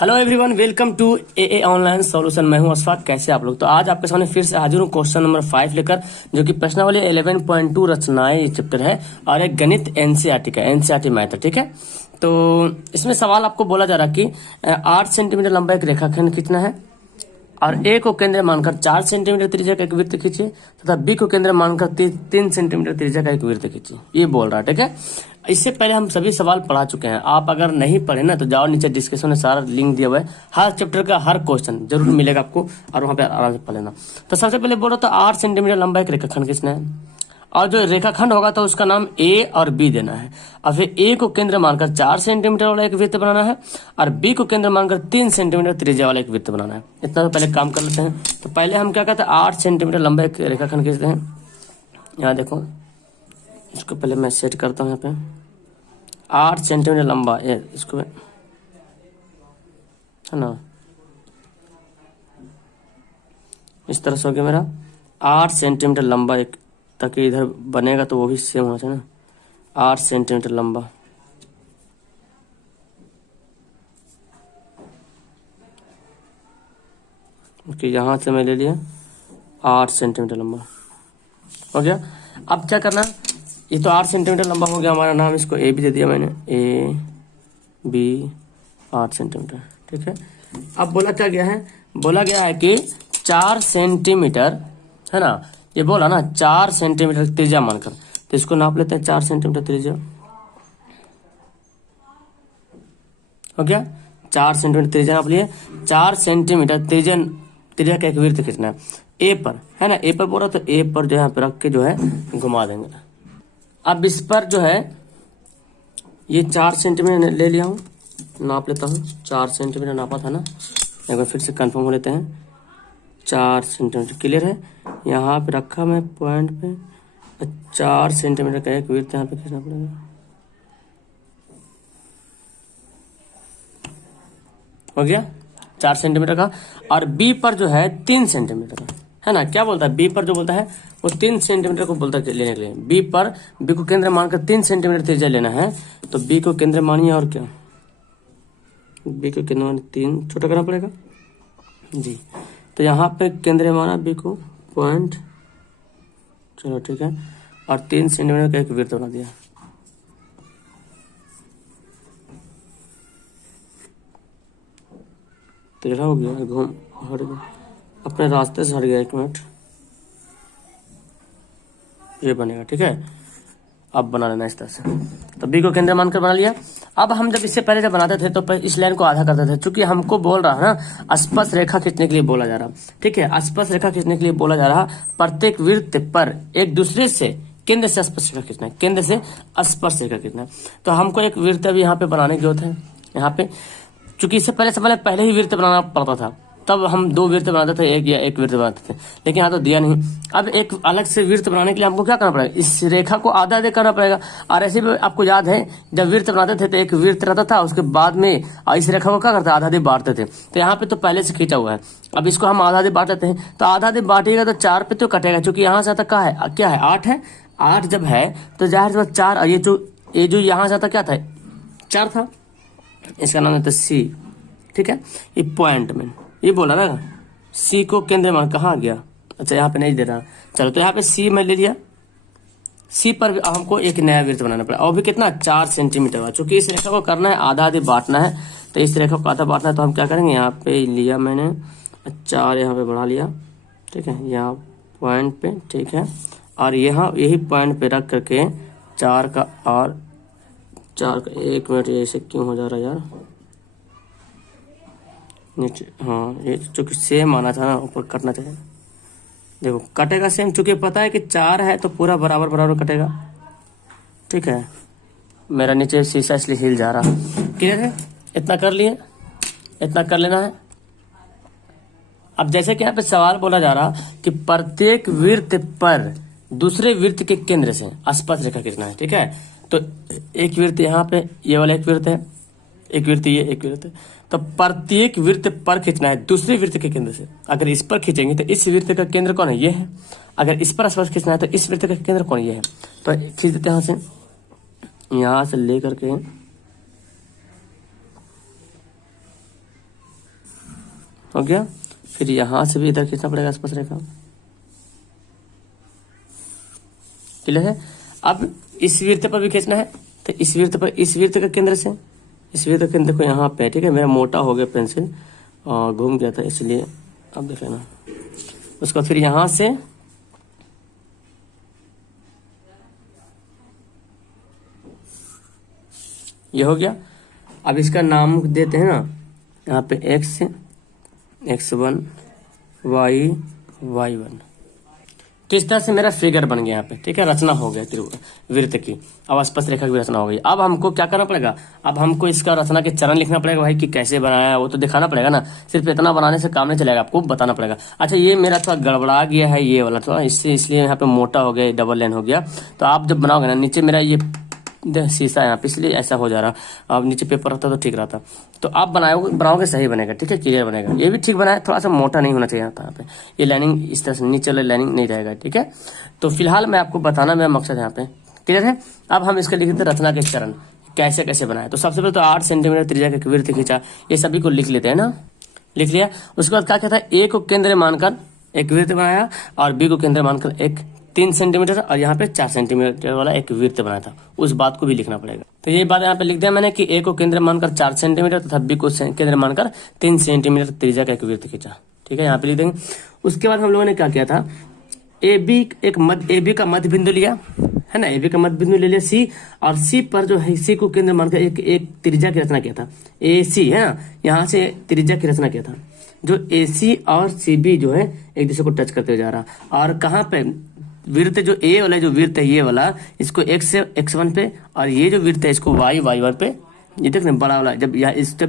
Hello everyone, welcome to a online solution. मैं हूं अशफाक। कैसे आप लोग? तो आज आपके सामने फिर से हाजिर हूं क्वेश्चन नंबर 5 लेकर, जो कि प्रश्नावली 11.2 रचनाएं ये चैप्टर है और एक गणित एनसीईआरटी का एनसीईआरटी मैथ है। ठीक है, तो इसमें सवाल आपको बोला जा रहा कि 8 सेंटीमीटर लंबा एक रेखाखंड खींचना है और ए को केंद्र मानकर 4 सेंटीमीटर त्रिज्या का एक वृत्त खींचे तथा बी को केंद्र मानकर 3 सेंटीमीटर त्रिज्या का एक वृत्त खींचे। ये बोल रहा है। ठीक है, इससे पहले हम सभी सवाल पढ़ा चुके हैं। आप अगर नहीं पढ़े ना तो जाओ, नीचे डिस्क्रिप्शन में सारा लिंक दिया हुआ है। हर चैप्टर का हर क्वेश्चन जरूर मिलेगा आपको और वहां पे आराम से पढ़ लेना। तो सबसे पहले बोलो तो 8 सेंटीमीटर लंबा एक रेखाखंड खींचना है और जो रेखाखंड होगा तो उसका नाम ए और बी देना है और फिर ए को केंद्र मानकर 4 सेंटीमीटर वाला एक वृत्त बनाना है और बी को केंद्र मानकर 3 सेंटीमीटर त्रिज्या वाला एक वृत्त बनाना है। इतना तो पहले काम कर लेते हैं। तो पहले हम क्या कहते हैं, 8 सेंटीमीटर लंबा एक रेखाखंड खींचते हैं। यहाँ देखो, इसको पहले मैं सेट करता हूँ। यहाँ पे 8 सेंटीमीटर लंबा इसको है ना, इस तरह से हो गया मेरा 8 सेंटीमीटर लंबा एक, ताकि इधर बनेगा तो वो भी सेम हो जाए ना। 8 सेंटीमीटर लंबा ओके, यहां से मैं ले लिया 8 सेंटीमीटर लंबा हो गया। अब क्या करना, ये तो 8 सेंटीमीटर लंबा हो गया हमारा नाम, इसको ए भी दे दिया मैंने, ए बी 8 सेंटीमीटर। ठीक है, अब बोला क्या गया है, बोला गया है कि 4 सेंटीमीटर है ना, ये बोला ना 4 सेंटीमीटर त्रिज्या मानकर, तो इसको नाप लेते हैं। 4 सेंटीमीटर त्रिज्या हो गया, 4 सेंटीमीटर त्रिज्या नाप लिए। 4 सेंटीमीटर त्रिज्या का एक वृत्त खींचना है ए पर, है ना। ए पर बोला तो ए पर जो यहाँ पे रख के जो है घुमा देंगे। अब इस पर जो है ये 4 सेंटीमीटर ले लिया हूँ, नाप लेता हूँ। 4 सेंटीमीटर नापा था ना, एक बार फिर से कंफर्म हो लेते हैं। 4 सेंटीमीटर क्लियर है, यहाँ पे रखा मैं पॉइंट पे। 4 सेंटीमीटर का एक वृत्त यहाँ पे खींचना पड़ेगा। हो गया 4 सेंटीमीटर का। और बी पर जो है 3 सेंटीमीटर का, है ना। क्या बोलता है बी पर, जो बोलता है वो 3 सेंटीमीटर को बोलता है लेने के लिए। बी को केंद्र मानकर 3 सेंटीमीटर त्रिज्या लेना है, तो बी को केंद्र मानिए और क्या, बी को केंद्र मानिए 3, छोटा करना पड़ेगा जी। तो यहाँ पे केंद्र माना बी को पॉइंट, चलो ठीक है, और 3 सेंटीमीटर का एक वृत्त बना दिया। तेरह हो गया, घूम हट गया, अपने रास्ते से हट गया। 1 मिनट, ये बनेगा। ठीक है, अब बना लेना इस तरह से। तो बी को केंद्र मानकर बना लिया। अब हम जब इससे पहले जब बनाते थे तो इस लाइन को आधा करते थे, क्योंकि हमको बोल रहा है ना स्पर्श रेखा खींचने के लिए बोला जा रहा। ठीक है, स्पर्श रेखा खींचने के लिए बोला जा रहा, प्रत्येक वृत्त पर एक दूसरे से केंद्र से स्पर्श रेखा खींचना है, केंद्र से स्पर्श रेखा खींचना है। तो हमको एक वृत्त अभी यहाँ पे बनाने की जरूरत है। यहाँ पे चूंकि इससे पहले ही वृत्त बनाना पड़ता था, तब हम 2 वृत्त बनाते थे, एक या एक वृत्त बनाते थे, लेकिन यहाँ तो दिया नहीं। अब एक अलग से वृत्त बनाने के लिए हमको क्या करना पड़ेगा, इस रेखा को आधा आधे करना पड़ेगा। और ऐसे भी आपको याद है, जब वृत्त बनाते थे तो एक वृत्त रहता था, उसके बाद में इस रेखा को क्या करते, आधा आधे बांटते थे। तो यहाँ पे तो पहले से खींचा हुआ है, अब इसको हम आधा आधे बांट लेते हैं। तो आधा आधे बांटिएगा तो 4 पे तो कटेगा, चूंकि यहाँ से आता क्या है 8 है। 8 जब है तो जाहिर सी बात 4, ये जो यहाँ से आता क्या था, 4 था। इसका नाम है सी। ठीक है, ये पॉइंट में ये बोला ना, सी को केंद्र मान कहाँ गया, अच्छा यहाँ पे नहीं दे रहा। चलो तो यहाँ पे सी मैं ले लिया। सी पर हमको एक नया वृत्त बनाना पड़ा, और भी कितना 4 सेंटीमीटर का। चूंकि इस रेखा को करना है आधा आधे बांटना है, तो इस रेखा को आधा बांटना है, तो हम क्या करेंगे, यहाँ पे लिया मैंने 4, यहाँ पे बढ़ा लिया। ठीक है, यहाँ पॉइंट पे, ठीक है, और यहाँ यही पॉइंट पे रख करके 4 का, और 4 का 1 मिनट, ऐसे क्यों हो जा रहा है यार नीचे। हाँ, ये चूंकि सेम आना था ना, ऊपर कटना चाहिए। देखो कटेगा सेम, चूंकि पता है कि 4 है तो पूरा बराबर बराबर कटेगा। ठीक है, मेरा नीचे शीशा इसलिए हिल जा रहा। क्लियर है, इतना कर लिए, इतना कर लेना है। अब जैसे कि यहाँ पे सवाल बोला जा रहा कि प्रत्येक वृत्त पर दूसरे वृत्त के केंद्र से स्पर्श रेखा खींचना है। ठीक है, तो एक वृत्त यहाँ पे, ये वाला एक वृत्त है, एक वृत्त ये, एक वृत्त है, तो प्रत्येक वृत्त पर खींचना है दूसरे वृत्त के केंद्र से। अगर इस पर खींचेंगे तो इस वृत्त का केंद्र कौन है, ये है। अगर इस पर स्पर्श खींचना है तो इस वृत्त का केंद्र कौन, ये है। तो खींच देते हैं यहाँ से ले करके हो गया। फिर यहाँ से भी इधर खींचना पड़ेगा स्पर्श रेखा। क्लियर है। अब इस वृत्त पर भी खींचना है, तो इस वृत्त पर, इस वृत्त का केंद्र से, इस वृत्त का केंद्र को यहाँ पे, ठीक है। मेरा मोटा हो गया पेंसिल और घूम गया था, इसलिए अब देख लेना। उसको फिर यहाँ से ये हो गया। अब इसका नाम देते हैं ना, यहाँ पे x, x1, y, y1। तो इस तरह से मेरा फिगर बन गया यहाँ पे, ठीक है। रचना हो गया वृत्त की। अब स्पर्श रेखा की रचना हो गई। अब हमको क्या करना पड़ेगा, अब हमको इसका रचना के चरण लिखना पड़ेगा भाई, कि कैसे बनाया वो तो दिखाना पड़ेगा ना। सिर्फ इतना बनाने से काम नहीं चलेगा, आपको बताना पड़ेगा। अच्छा, ये मेरा थोड़ा गड़बड़ा गया है ये वाला थोड़ा, इससे इसलिए यहाँ पे मोटा हो गया, डबल लाइन हो गया। तो आप जब बनाओगे ना, नीचे मेरा ये शीशा है यहाँ पे, इसलिए ऐसा हो जा रहा। अब नीचे पेपर रहता तो ठीक रहता। तो आप बनाओगे सही बनेगा, ठीक है, क्लियर बनेगा। ये भी ठीक बना है, थोड़ा सा मोटा नहीं होना चाहिए था यहाँ पे। ये लाइनिंग इस तरह से नीचे वाला लाइनिंग नहीं रहेगा, ठीक है। तो फिलहाल मैं आपको बताना मेरा मकसद यहाँ पे क्लियर है। अब हम इसका लिखते हैं रचना के चरण, कैसे कैसे बनाए। तो सबसे पहले तो 8 सेंटीमीटर त्रिज्या का वृत्त खींचा, ये सभी को लिख लेते हैं ना, लिख लिया। उसके बाद क्या कहता है, ए को केंद्र मानकर एक वृत्त बनाया और बी को केंद्र मानकर एक 3 सेंटीमीटर और यहाँ पे 4 सेंटीमीटर वाला एक वृत्त बनाया था, उस बात को भी लिखना पड़ेगा। तो ये बात यहाँ पे लिख दिया मैंने कि ए को केंद्र मानकर 4 सेंटीमीटर तथा बी को केंद्र मानकर 3 सेंटीमीटर त्रिज्या का एक वृत्त खींचा, ठीक है, यहाँ पे लिख देंगे। उसके बाद हम लोगों ने क्या किया था, ए बी का मध्य बिंदु लिया है ना, ए बी का मध्य बिंदु ले लिया सी, और सी पर जो है सी को केंद्र मानकर एक त्रिज्या की रचना किया था, ए सी है ना, यहाँ से त्रिज्या की रचना किया था। जो ए सी और सी बी जो है एक दूसरे को टच करते हुए जा रहा, और कहाँ पे वृत्त जो ए वाला जो वृत्त है ये वाला, इसको x से x1 पे, और ये जो वृत्त है इसको y1 पे। ये देख रहे बड़ा वाला, जब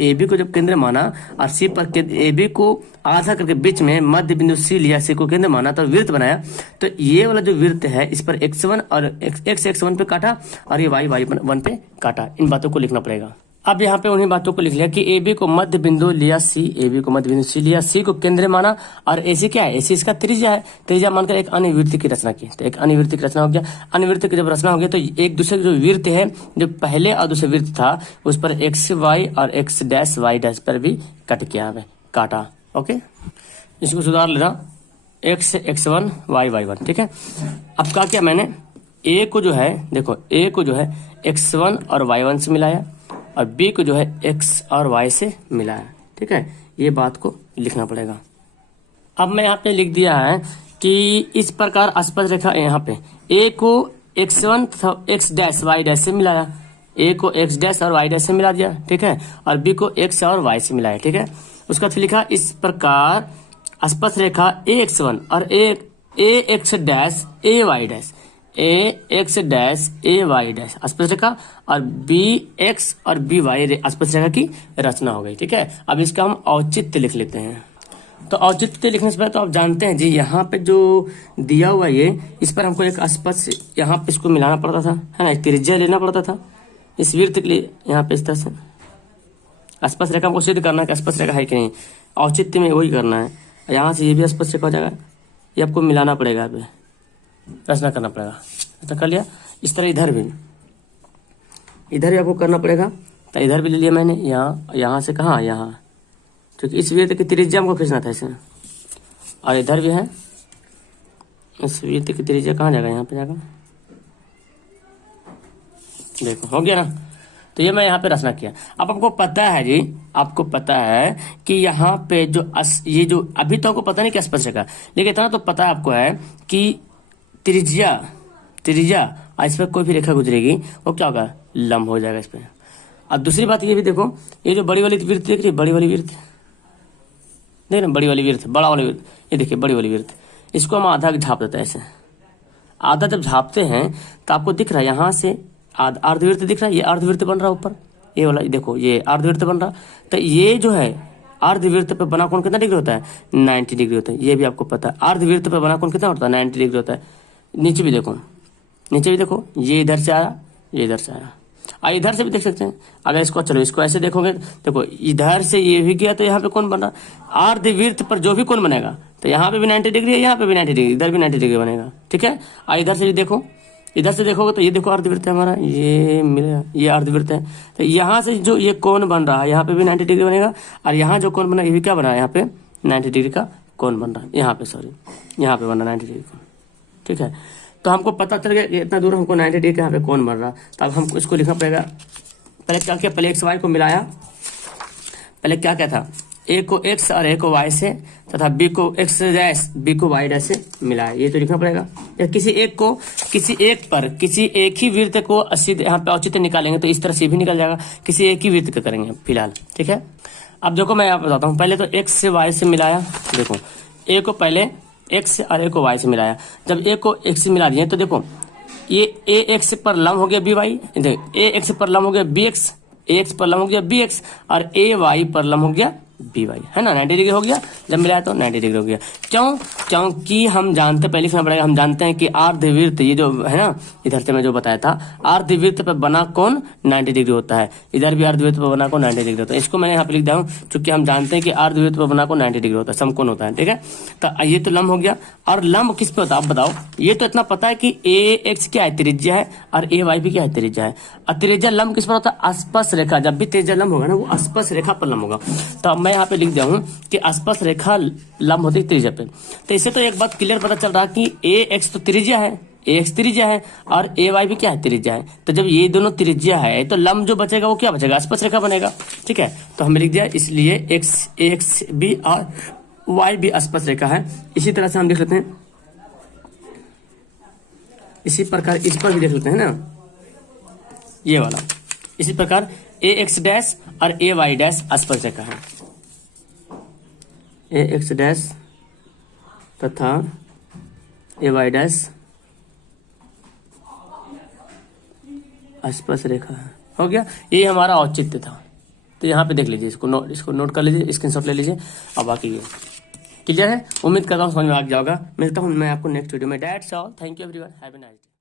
ए बी को जब केंद्र माना और सी पर ए बी को आधा करके बीच में मध्य बिंदु सी लिया, सी को केंद्र माना तो वृत्त बनाया। तो ये वाला जो वृत्त है इस पर x1 और x1 पे काटा और ये y1 पे काटा। इन बातों को लिखना पड़ेगा। अब यहाँ पे उन्हीं बातों को लिख लिया कि ए बी को मध्य बिंदु लिया सी, ए बी को मध्य बिंदु सी लिया, सी को केंद्र माना, और ए सी क्या है, ए सी इसका त्रिज्या है, त्रिज्या मानकर एक अन्य वृत्त की रचना की। तो एक अन्य वृत्त की रचना हो गया। अन्य वृत्त की जब रचना हो गया तो एक दूसरे जो वृत्त है, जो पहले और दूसरे वृत्त था उस पर एक्स वाई और एक्स डैश वाई डैश पर भी कट किया, काटा। ओके, इसको सुधार लेना, x1 y1, ठीक है। अब क्या किया मैंने, ए को जो है देखो, ए को जो है x1 और y1 से मिलाया और बी को जो है x और y से मिलाया, ठीक है। ये बात को लिखना पड़ेगा। अब मैं यहाँ पे लिख दिया है कि इस प्रकार स्पर्श रेखा, यहाँ पे a को x1 x dash y dash से मिलाया, a को x डैश और y डैश से मिला दिया, ठीक है, और b को x और y से मिलाया, ठीक है। उसका फिर लिखा इस प्रकार स्पर्श रेखा ax1 और ax dash ay dash, ax dash ay dash स्पर्श रेखा, और bx और by स्पर्श रेखा की रचना हो गई, ठीक है। अब इसका हम औचित्य लिख लेते हैं। तो औचित्य लिखने से पहले तो आप जानते हैं जी, यहाँ पे जो दिया हुआ ये, इस पर हमको एक स्पर्श यहाँ पे इसको मिलाना पड़ता था, है ना, एक त्रिज्या लेना पड़ता था इस वृत्त के लिए। यहाँ पे इस तरह से स्पर्श रेखा हमको सिद्ध करना है कि स्पर्श रेखा है कि नहीं, औचित्य में वही करना है। यहाँ से ये भी स्पर्श रेखा हो जाएगा, ये आपको मिलाना पड़ेगा, रचना करना पड़ेगा। ऐसा कर लिया। इस तरह इधर भी आपको करना पड़ेगा। तो इधर भी ले लिया मैंने, यहाँ से कहाँ, यहाँ, क्योंकि इस वृत्त की त्रिज्या हमको खींचना था इसे, और इधर भी है, इस वृत्त की त्रिज्या कहाँ जाएगा, यहाँ पे जाएगा, देखो हो गया ना। तो ये मैं यहाँ पे रचना किया। अब आपको पता है जी, आपको पता है कि यहाँ पे जो ये जो अभी तो आपको पता नहीं क्या स्पर्श रेखा, लेकिन इतना तो पता आपको है कि त्रिज्या इस पर कोई भी रेखा गुजरेगी वो क्या होगा, लंब हो जाएगा इस पर। और दूसरी बात ये भी देखो, ये जो बड़ी वाली वृत्त देख रही है, बड़ी वाली वृत्त देख रहे, बड़ी वाली वृत्त, बड़ा वाली वृत्त, ये देखिए बड़ी वाली वृत्त, इसको हम आधा झाँप देते हैं ऐसे। आधा जब झाँपते हैं तो आपको दिख रहा है यहाँ से अर्धवृत्त दिख रहा है, ये अर्धवृत्त बन रहा है ऊपर, ये वाला देखो, ये अर्धवृत्त बन रहा। तो ये जो है अर्धवृत्त पे बना कोण कितना डिग्री होता है, 90 डिग्री होता है। ये भी आपको पता है। अर्धवृत्त पे बना कोण कितना होता है, 90 डिग्री होता है। नीचे भी देखो, ये इधर से आया, ये इधर से आया, और इधर से भी देख सकते हैं। अगर इसको चलो इसको ऐसे देखोगे, देखो इधर से ये भी गया तो यहाँ पे कौन बन रहा, अर्धवृत्त पर जो भी कौन बनेगा, तो यहाँ पे भी 90 डिग्री है, यहाँ पे भी 90 डिग्री, इधर भी 90 डिग्री बनेगा, ठीक है। और इधर से भी देखो, इधर से देखोगे तो ये देखो अर्धवृत्त है हमारा, ये मिला, ये अर्धवृत्त है। तो यहाँ से जो ये कोण बन रहा है यहाँ पे भी 90 डिग्री बनेगा, और यहाँ जो कोण बना ये भी क्या बना है, यहाँ पे 90 डिग्री का कोण बन रहा है, यहाँ पे सॉरी यहाँ पे बना 90 डिग्री कोण, ठीक है। तो हमको पता चल गया इतना दूर हमको 90 डिग्री का यहाँ पे कोण बन रहा, तो अब हमको इसको लिखना पड़ेगा। पहले चल के पहले एक्स वाई को मिलाया, पहले क्या क्या था, ए को एक्स और ए को वाई से तथा बी को एक्स डैश बी को वाई डैश से मिलाया, ये तो लिखना पड़ेगा। या किसी एक ही वृत्त को सीधे यहाँ पे औचित्य निकालेंगे तो इस तरह से भी निकल जाएगा, किसी एक ही वृत्त का करेंगे फिलहाल, ठीक है। अब देखो मैं आपको बताता हूँ, पहले तो एक्स से वाई से मिलाया, देखो ए को पहले एक्स और ए को वाई से मिलाया, जब ए को एक्स से मिला दिए तो देखो ये ए एक्स पर लंब हो गया बी वाई, ए एक्स पर लंब हो गया बी एक्स, ए एक्स पर लंब हो गया बी एक्स, और ए वाई पर लंब हो गया बी वाई, है ना, 90 डिग्री हो गया, जब मिलाया तो 90 डिग्री हो गया। क्योंकि हम जानते, पहले सुना पड़ेगा, हम जानते हैं कि अर्धवृत्त ये जो है ना, इधर से मैं जो बताया था, अर्धवृत्त पर बना कोण 90 डिग्री होता है, इधर भी अर्धवृत्त पर बना कोण 90 डिग्री होता है। इसको मैंने यहाँ पे लिख दिया हूँ क्योंकि हम जानते हैं कि अर्धवृत्त पर बना कोण 90 डिग्री होता है, समकोण होता है, ठीक है। तो ये तो लंब हो गया, और लंब किस पे होता है आप बताओ। ये तो इतना पता है कि ए एक्स क्या है, त्रिज्या है, और ए वाई भी क्या है, त्रिज्या है। और त्रिज्या लंब किस पर होता है, स्पर्श रेखा, जब भी त्रिज्या लंब होगा ना वो स्पर्श रेखा पर लंब होगा। तो अब मैं यहाँ पे लिख दिया हूँ कि स्पर्श रेखा लंब होती है त्रिज्या पे। तो इससे तो एक बात क्लियर पता चल रहा है कि ए एक्स तो त्रिज्या है, ए एक्स त्रिज्या है, और ए वाई भी क्या है, त्रिज्या है। तो जब ये दोनों त्रिज्या है तो लंब जो बचेगा वो क्या बचेगा, स्पर्श रेखा बनेगा, ठीक है। तो हमने लिख दिया, इसलिए एक्स भी और वाई भी स्पर्श रेखा है। इसी तरह से हम देख लेते हैं, इसी प्रकार इस पर भी देख लेते हैं ना, ये वाला। इसी प्रकार ए एक्स डैश और ए वाई डैश स्पर्श रेखा है, ए एक्स डैश तथा ए वाई डैश स्पर्श रेखा है, हो गया। ये हमारा औचित्य था। तो यहाँ पे देख लीजिए, इसको नोट कर लीजिए, स्क्रीनशॉट ले लीजिए। अब बाकी ये क्लियर है, उम्मीद करता हूँ समझ में आ जाएगा। मिलता हूँ मैं आपको नेक्स्ट वीडियो में। That's all, thank you everyone, have a nice day.